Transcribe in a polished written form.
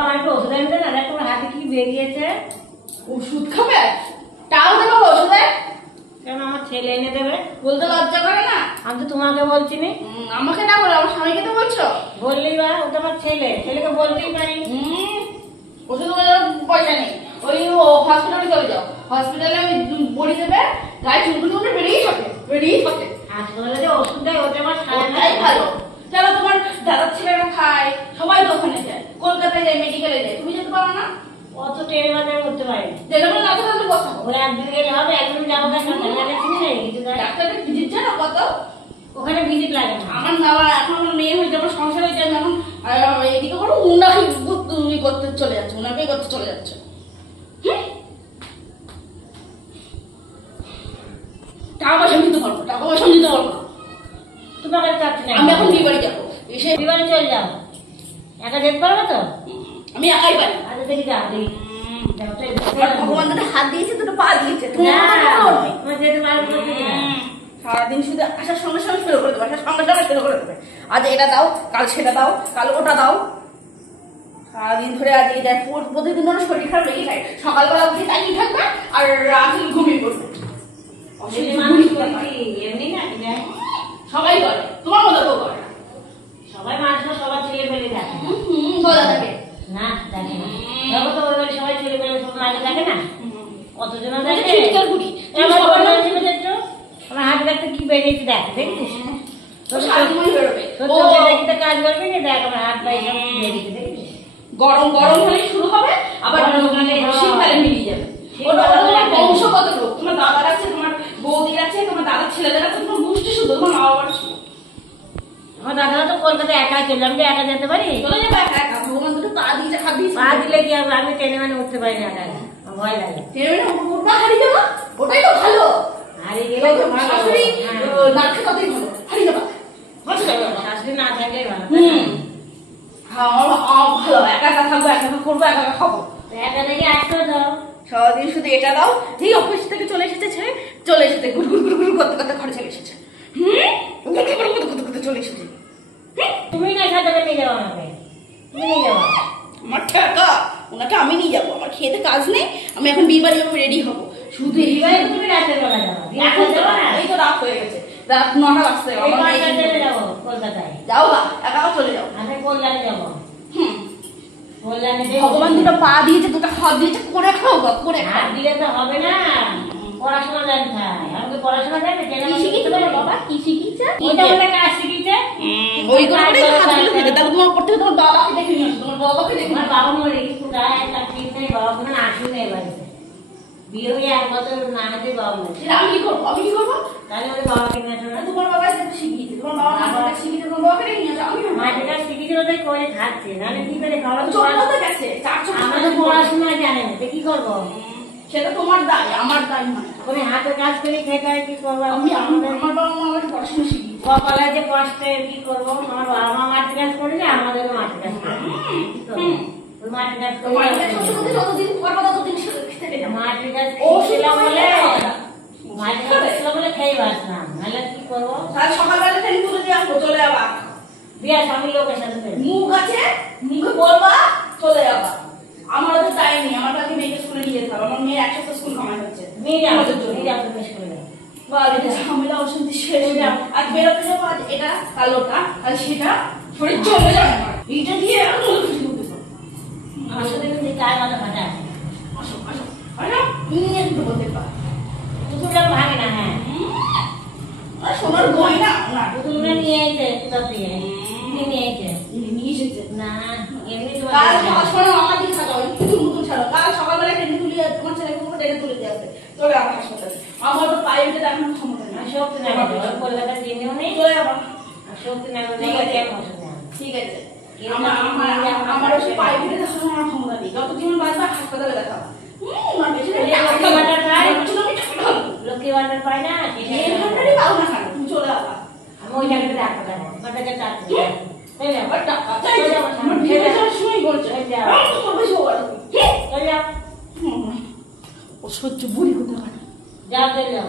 আমার একটু ওষুধ এনে দেন, আর তোমার হাতে কি বেরিয়েছে? ওষুধ খাবে? তাও দেবো ওষুধ? কেন আমার ছেলে এনে দেবে? বলতে লজ্জা করে না? আমি তো তোমাকে বলছি নি। আমাকে না বলো, আমার স্বামীকে তো বলছো। বললেই বা, ও তো আমার ছেলে, ছেলেকে বলতেই পারি। ওষুধ পয়সা নেই, ওই হসপিটালে চলে যাও। হসপিটালে বড়ি দেবে, গায়ে চুলগুলো বেরিয়েই থাকে, বেরিয়েই থাকে। হাসপাতালে যে ওষুধ দেয় ওটা আমার খায় না। ভালো, চলো তোমার দাদার ছেলেরা খায়, সবাই তো ওখানে যায়, কলকাতায় যায়, মেডিকেলে যায়, তুমি যেতে পারো না? অত ট্রেনে বাজার করতে পারি যেটা বলে না তো বসো। ওরা একদিন গেলে হবে, একদিন যাবো কেন? চিনি নেই কিছু। ডাক্তারের ভিজিট জানো কত? ওখানে ভিজিট লাগে না। আমার বাবা এখন মেয়ে হয়ে যাবে, সংসার হয়ে যাবে, এখন এদিকে কোনো উন্নতি করতে চলে যাচ্ছে, উন্নতি করতে চলে যাচ্ছে। টাকা পয়সা নিতে পারবো, টাকা পয়সা নিতে পারবো। তোমাকে চাচ্ছি না, আমি এখন বিয়ে বাড়ি যাবো, এসে বিয়ে বাড়ি চলে যাও। একা যেতে পারবে তো? আমি একাই পারি। আচ্ছা দেখি যাও, দেখি ভগবান দুটো হাত দিয়েছে, দুটো পা দিয়েছে, যেতে পারবে তো? সারাদিন শুধু আসার সঙ্গে সঙ্গে শুরু করে দেবে, আসার সঙ্গে সঙ্গে শুরু করে দেবে। আজ এটা দাও, কাল সেটা দাও, কাল ওটা দাও। সারাদিন ধরে আজ এই দেখ, প্রতিদিন ওর শরীর খারাপ লেগে যায়। সকালবেলা উঠে তাই থাকবে আর রাতে ঘুমিয়ে পড়বে। এমনি না, সবাই করে, তোমার মতো কেউ করে। সবাই মানুষ সবার ছেলে পেলে দেখে বলা থাকে না, দেখে না। দেখো তো ওই বাড়ি সবাই ছেলে পেলে মাঝে দেখে না, কতজন দেখে। আমার হাত দেখতে কি বেরিয়েছে দেখ, দেখছিস? কাজ করবি না, দেখ আমার হাত পায়ে বেরিয়েছে, দেখছিস? গরম গরম হলে শুরু হবে, আবার শীতকালে মিলিয়ে যাবে। বংশগত রোগ, তোমার দাদার আছে, তোমার বৌদির আছে, তোমার দাদার ছেলেদের আছে, তোমার গোষ্ঠী শুধু, তোমার মা বাবার ছিল। আমার দাদারা তো কলকাতায় একা চললাম, যে একা যেতে পারি? চলে যাবো একা একা, ভগবান দুটো পা দিয়েছে, হাত দিয়েছে। পা দিলে কি হবে? আমি ট্রেনে মানে উঠতে পারি না, একা ভয় লাগে। ট্রেনে ওটা হারিয়ে যাবো, ওটাই তো ভালো। হারিয়ে গেলে শাশুড়ি না থাকাতেই ভালো, হারিয়ে যাবা। শাশুড়ি না থাকলে ভালো। ভালো, একা একা থাকবো, একা একা করবো, একা একা খাবো। একা থেকে আসতে দাও, সারাদিন শুধু এটা দাও। যেই অফিস থেকে চলে এসেছে ছেলে, চলে এসেছে গুড় গুড় গুড় গুড় করতে করতে ঘরে চলে এসেছে। চলে এসেছে। তুমি না খাতে নিয়ে যাবো আমাকে, তুমি নিয়ে যাবো। আমার টাকা, ওনাকে আমি নিয়ে যাবো, আমার খেতে কাজ নেই, আমি এখন বিয়ে বাড়ি যাবো, রেডি হবো। শুধু এই বাড়ি তুমি রাতের বেলা যাবো, এখন যাবো না, এই তো রাত হয়ে গেছে, রাত 9টা বাজতে যাবো কলকাতায়। যাও গা, একা চলে যাও। আচ্ছা কল্যাণে যাবো। ভগবান দুটো পা দিয়েছে, দুটো হাত দিয়েছে, করে খাও গা, করে হাত দিলে তো হবে না, পড়াশোনা জানতে হয়। আমাকে পড়াশোনা জানে, কি শিখিয়েছে বাবা? কি শিখিয়েছে? ওইটা আমাকে কাজ শিখিয়েছে, ওই করে হাতগুলো দিতে। তাহলে তোমার করতে তোমার বাবাকে দেখে নিও, তোমার বাবাকে দেখে। আমার বাবা মরে গেছে, গায়ে তার ঠিক নেই, বাবা কোনো আসুন এবারে বিয়ে হয়ে 1 বছর না হাতে বাবা মরে। আমি কি করবো? আমি কি করবো? তাহলে ওই বাবাকে নিয়ে আসো না। তোমার বাবা যেটা শিখিয়েছে, তোমার বাবা মাকে শিখিয়েছে, তোমার বাবাকে দেখে নিয়ে আসো। আমি মায়ের কাছে শিখিয়েছিল তাই করে খাচ্ছে, নাহলে কি করে খাওয়া? চলে গেছে, আমাদের পড়াশোনা জানে না, কি করবো? সেটা তোমার দায়, আমার দায় নয়। ওখানে হাতে কাজ করে খেতে হয়, কি করবো? আমার বাবা মা আমাকে পড়াশোনা শিখিয়েছে। কপালে যে কষ্টে কি করবো? আমার বাবা মা মাটি কাজ করলে আমাদেরও মাটি কাজ করে, মাটি কাজ করে যতদিন করবো ততদিন খেতে যাবো। মাটি কাজ বলে মাটি কাজ ছিল বলে খেয়ে বাসলাম, নাহলে কি করবো? সকালবেলা ট্রেন তুলে দিয়ে আসবো, চলে যাবা। বিয়া স্বামী লোকের সাথে মুখ আছে, মুখে বলবা, চলে যাবা। আমার তো তাই নেই, আমার কাছে মেয়েকে স্কুলে নিয়ে যেতে হবে। আমার মেয়ে 1 সপ্তাহ স্কুল কামাই হচ্ছে। ঝামেলা অশান্তি শেষ হয়ে যাও। আজ বেরোতে যাবো, আজ এটা কাল ওটা কাল সেটা, শরীর চলে যাবে। এইটা দিয়ে আমার সাথে কিন্তু চায় মাথা ফাটা আছে। আসো আসো আসো, নিয়ে একটু বলতে পার। পুতুলটা ভাঙে না। হ্যাঁ সোনার বই না, পুতুলটা নিয়ে এসে কোথা থেকে নিয়ে এসেছে না এমনি। কাল সকাল আমার দিকে ছাড়ো, পুতুল মুতুল ছাড়ো। কাল সকালবেলা ট্রেনে তুলে তোমার ছেলেকে ট্রেনে তুলে দিয়ে আসবে, চলে আমার হাসপাতালে। আমার তো পায়ে উঠে দেখানোর ক্ষমতা নেই। শক্তি না, কলকাতার জেনেও নেই, চলে যাবা। শক্তি না, ঠিক আছে। আমার পায়ে উঠে দেখানোর ক্ষমতা নেই। যতদিন বাঁচবা হাসপাতালে দেখাবো। লক্ষ্মী ভান্ডার পাই না, পাও না কেন? তুমি চলে যাবা। আমি ওই টাকাটা ডাক্তার সহ্য বুড়ি হতে পারে। যাও চলে যাও।